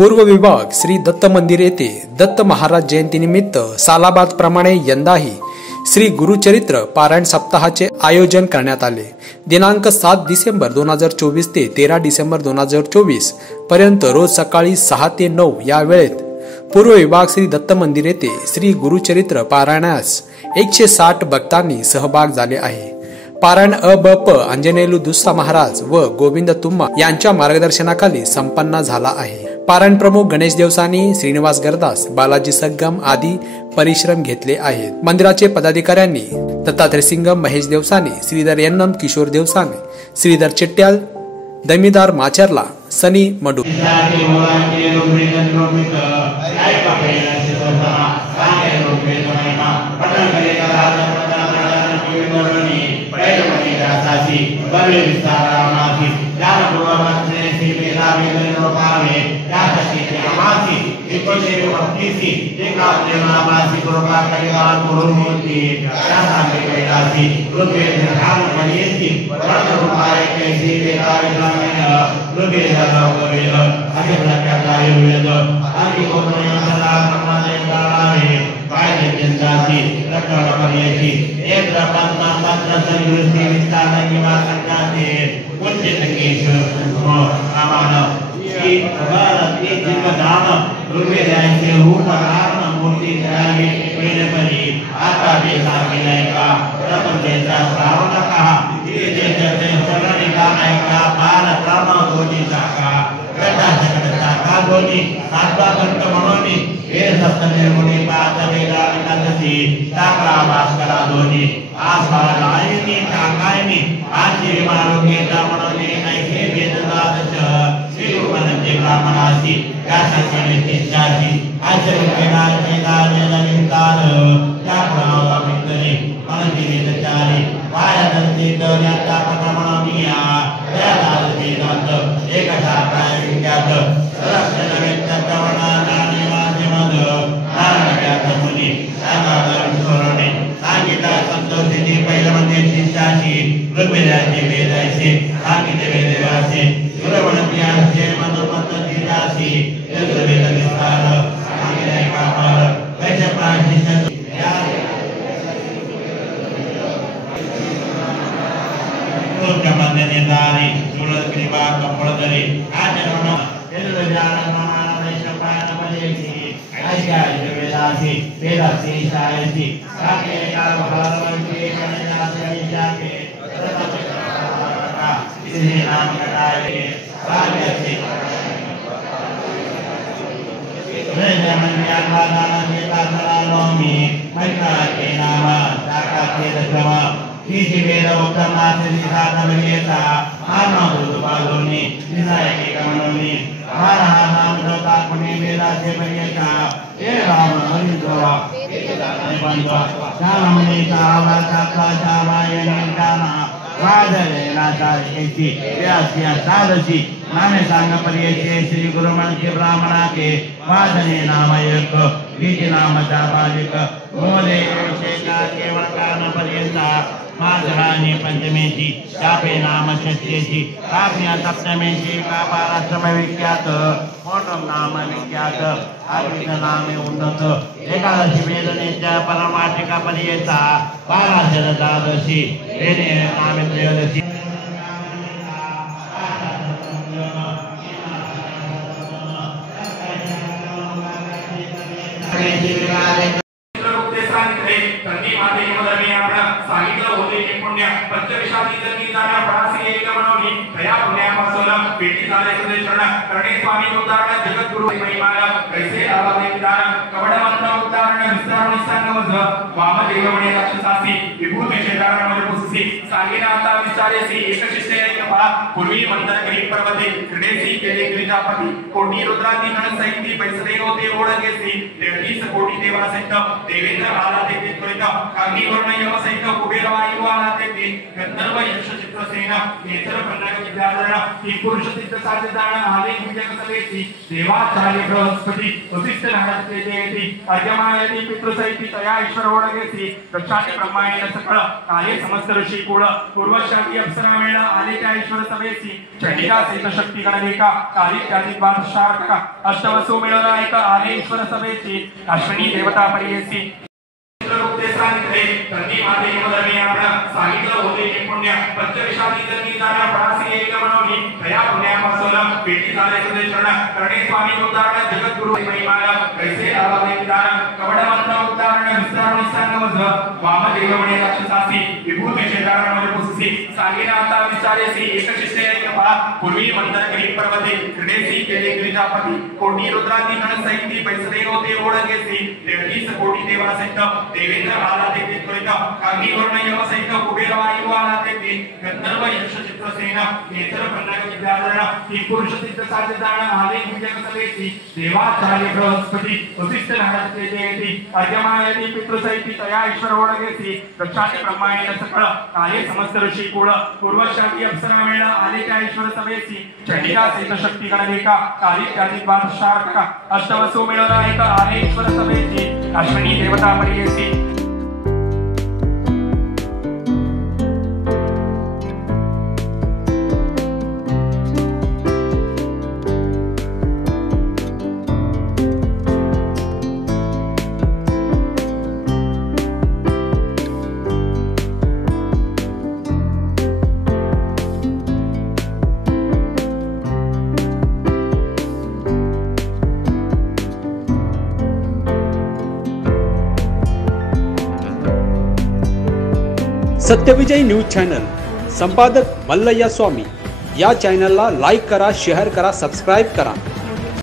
पूर्व विभाग श्री दत्त मंदिर येथे दत्त महाराज जयंतीनिमित्त सालाबाद प्रमाणे यंदाही श्री गुरुचरित्र पारायण सप्ताहाचे आयोजन करण्यात आले। दिनांक 7 डिसेंबर 2024 ते 13 डिसेंबर 2024 पर्यंत रोज सकाळी 6 ते 9 या वेळेत पूर्व विभाग श्री दत्त मंदिर येथे श्री गुरुचरित्र पारायणास 160 भक्तांनी सहभाग झाले आहे। पारायण ब.प. अंजनेलू दुस्सा महाराज व गोविंद तुम्मा यांच्या मार्गदर्शनाखाली संपन्न झाला आहे। पारायण प्रमुख गणेश देवसानी, श्रीनिवास गरदास, बालाजी सग्गम आदी परिश्रम घेतले आहेत। मंदिराचे पदाधिकाऱ्यांनी दत्तात्रय सिंगम, महेश देवसानी, श्रीधर यन्नम, किशोर देवसानी, श्रीधर चिट्ट्याल, दमीदार माचरला, सनी मडू श्री गुरुमन के ब्राह्मणा के वादने नामयक नीति नाम जाबालिक मोदे केवल कारण पर्यंता माघानी पंचमेची कापे नाम षष्ठीची काप्या सप्तमेची कापाराश्रम विख्यात मोठम नाम विख्यात आर्विक नामे उन्नत एकादशी वेदनेच्या परमार्थिका पर्यंता 12 द्वादशी वेदने नामे त्रयोदशी पूर्वी मंदरगिरी पर्वते क्रीडेसी केले गिरिजापती कोटी रुद्रांनी गण सैनिकी पैसदे होते ओळखेसी 33 कोटी देवा सहित देवेंद्र आला ते त्वरित कागी वर्ण यम सहित कुबेर वायू आला ते गंधर्व यश चित्रसेन नेत्र पन्नग विद्याधर ही पुरुष सिद्ध साधदान आले पूजक सवेती देवाचार्य बृहस्पती वसिष्ठ नारद ते देती अर्घ्यमायती पितृसहिती तया ईश्वर ओळगेती दक्षाने ब्रह्मायण सकळ काले समस्त ऋषी कुळ पूर्वशाती अप्सरा मेळा आले त्या ईश्वर सवेती चंडिका सहित शक्ती गणरेखा काली त्यादी द्वादशार्थ अष्टवसु मिळवला एक आले ईश्वर सभेची अश्विनी देवता परियेसी सांगितले तन्नी माते यमधर्मी आपण सांगितलं होते की पुण्य पंचविशाती जन्मी जाण्या प्रासी एक बनवली दया पुण्यापासून पेटी झाले तुझे चरण करणे स्वामी उदाहरण जगद्गुरु महिमाला कैसे आवादे विधान कवड मंत्र उदाहरण विस्तार सांगवज वामदेव म्हणे राक्षसासी विभूती शेजारण मध्ये पुससी सांगिना आता विचारेसी एक शिष्य एक पहा पूर्वी मंत्र गिरी पर्वते क्रीडेसी केले गिरिजापती कोटी रुद्राती गण सहिती पैसरे होते ओळखेसी 33 कोटी देवा सहित देवेंद्र आला ते त्वरित कागी वर्ण यम सहित कुबेर वायू आला ते गंधर्व यश चित्रसेन नेत्र पन्नग विद्याधर ही पुरुष सिद्ध साधदान आले पूजक सवेती देवाचार्य बृहस्पती वसिष्ठ नारद ते देती अर्घ्यमायती पितृसहिती तया ईश्वर ओळगेती दक्षाने ब्रह्मायण सकळ काले समस्त ऋषी कुळ पूर्वशाती अप्सरा मेळा आले त्या ईश्वर सवेती चंडिका सहित शक्ती गणरेखा काली त्यादी द्वादशार्थ अष्टवसु मिळवला एक आले ईश्वर सवेती अश्विनी देवता परियेसी सत्यविजय न्यूज चॅनल संपादक मल्लय्या स्वामी या चॅनलला लाईक करा, शेअर करा, सबस्क्राईब करा.